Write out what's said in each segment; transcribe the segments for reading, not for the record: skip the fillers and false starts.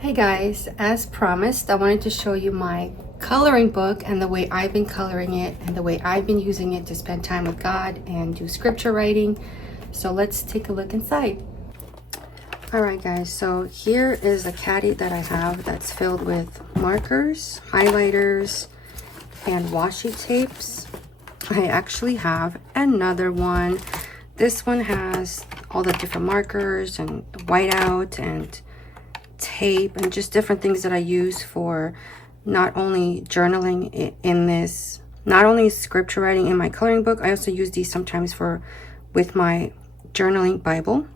Hey guys, as promised, I wanted to show you my coloring book and the way I've been coloring it and the way I've been using it to spend time with God and do scripture writing. So let's take a look inside. All right guys, so here is a caddy that I have that's filled with markers, highlighters, and washi tapes. I actually have another one. This one has all the different markers and whiteout and tape and just different things that I use for not only journaling in this, not only scripture writing in my coloring book, I also use these sometimes for with my journaling Bible.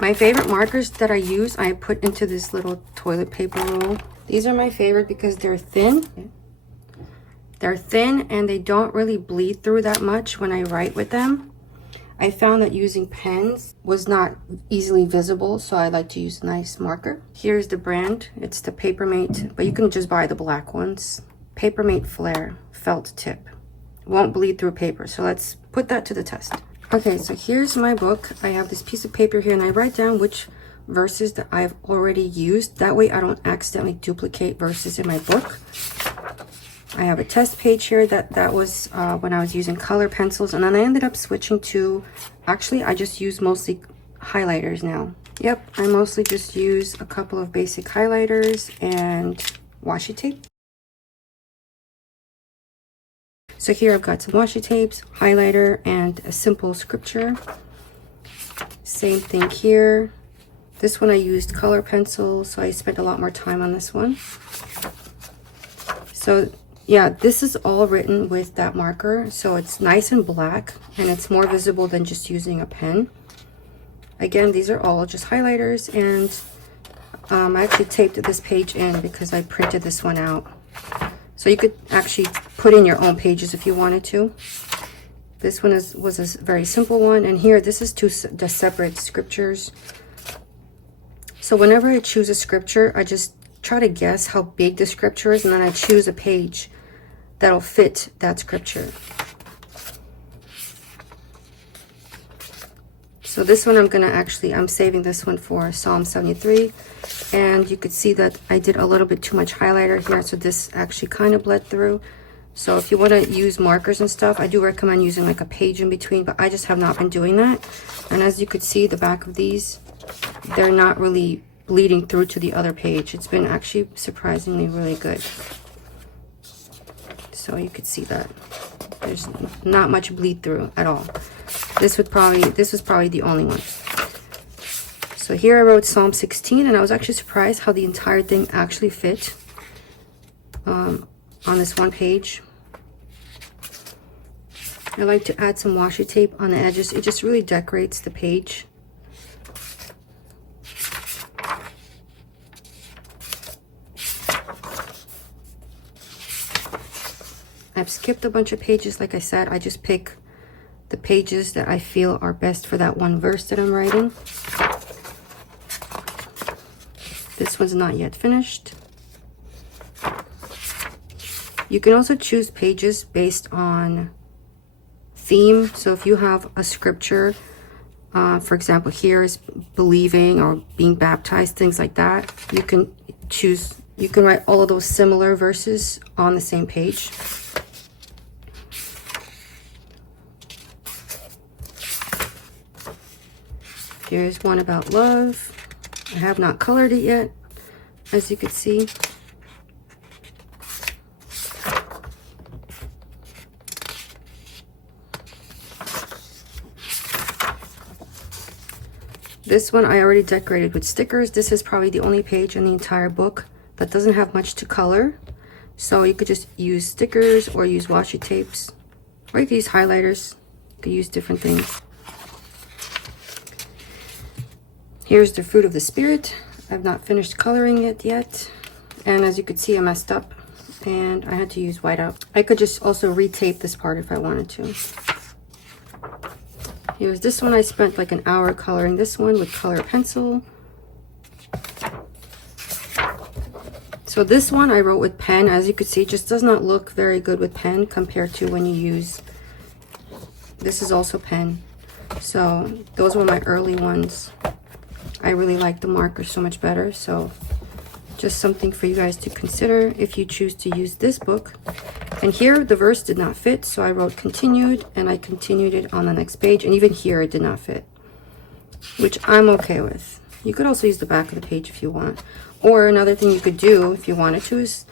My favorite markers that I use, I put into this little toilet paper roll. These are my favorite because they're thin. They're thin and they don't really bleed through that much when I write with them. I found that using pens was not easily visible, so I like to use a nice marker. Here's the brand. It's the PAPERMATE, but you can just buy the black ones. PAPERMATE Flare felt tip. Won't bleed through paper, so let's put that to the test. Okay, so here's my book. I have this piece of paper here and I write down which verses that I've already used. That way I don't accidentally duplicate verses in my book. I have a test page here that was when I was using color pencils, and then I ended up switching to, actually I just use mostly highlighters now. Yep, I mostly just use a couple of basic highlighters and washi tape. So here I've got some washi tapes, highlighter, and a simple scripture. Same thing here. This one I used color pencil, so I spent a lot more time on this one. So yeah, this is all written with that marker, so it's nice and black and it's more visible than just using a pen. Again, these are all just highlighters, and I actually taped this page in because I printed this one out. So you could actually put in your own pages if you wanted to. This one was a very simple one, and here this is the separate scriptures. So whenever I choose a scripture, I just try to guess how big the scripture is, and then I choose a page that'll fit that scripture. So this one I'm saving this one for Psalm 73, and you could see that I did a little bit too much highlighter here, so this actually kind of bled through. So if you want to use markers and stuff, I do recommend using like a page in between, but I just have not been doing that. And as you could see, the back of these, they're not really bleeding through to the other page. It's been actually surprisingly really good. So you could see that there's not much bleed through at all. This was probably the only one. So here I wrote Psalm 16, and I was actually surprised how the entire thing actually fit on this one page. I like to add some washi tape on the edges. It just really decorates the page. I've skipped a bunch of pages. Like I said, I just pick the pages that I feel are best for that one verse that I'm writing. This one's not yet finished. You can also choose pages based on theme. So if you have a scripture, for example, here is believing or being baptized, things like that, you can write all of those similar verses on the same page. Here's one about love. I have not colored it yet, as you can see. This one I already decorated with stickers. This is probably the only page in the entire book that doesn't have much to color. So you could just use stickers or use washi tapes, or you could use highlighters. You could use different things. Here's the fruit of the spirit. I've not finished coloring it yet. And as you could see, I messed up and I had to use whiteout. I could just also retape this part if I wanted to. Here's this one. I spent like an hour coloring this one with color pencil. So this one I wrote with pen. As you could see, it just does not look very good with pen compared to when you use, this is also pen. So those were my early ones. I really like the marker so much better, so Just something for you guys to consider if you choose to use this book. And here the verse did not fit, so I wrote continued, and I continued it on the next page. And even here it did not fit, which I'm okay with. You could also use the back of the page if you want. Or another thing you could do if you wanted to is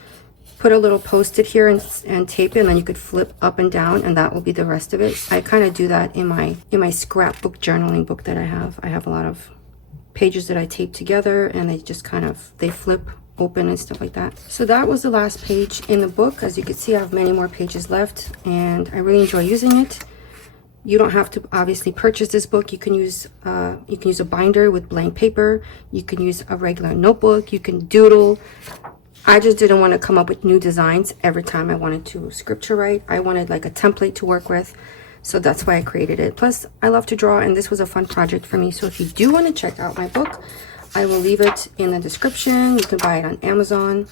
put a little post-it here and tape it, and then you could flip up and down, and that will be the rest of it. I kind of do that in my scrapbook journaling book that I have. I have a lot of pages that I tape together, and they flip open and stuff like that. So that was the last page in the book. As you can see, I have many more pages left, and I really enjoy using it. You don't have to obviously purchase this book. You can use a binder with blank paper. You can use a regular notebook. You can doodle. I just didn't want to come up with new designs every time I wanted to scripture write. I wanted like a template to work with. So that's why I created it. Plus, I love to draw, and this was a fun project for me. So if you do want to check out my book, I will leave it in the description. You can buy it on Amazon.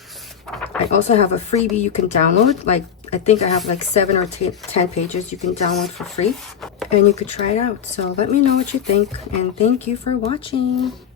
I also have a freebie you can download. Like, I think I have like 7 or 10 pages you can download for free, and you could try it out. So let me know what you think, and thank you for watching.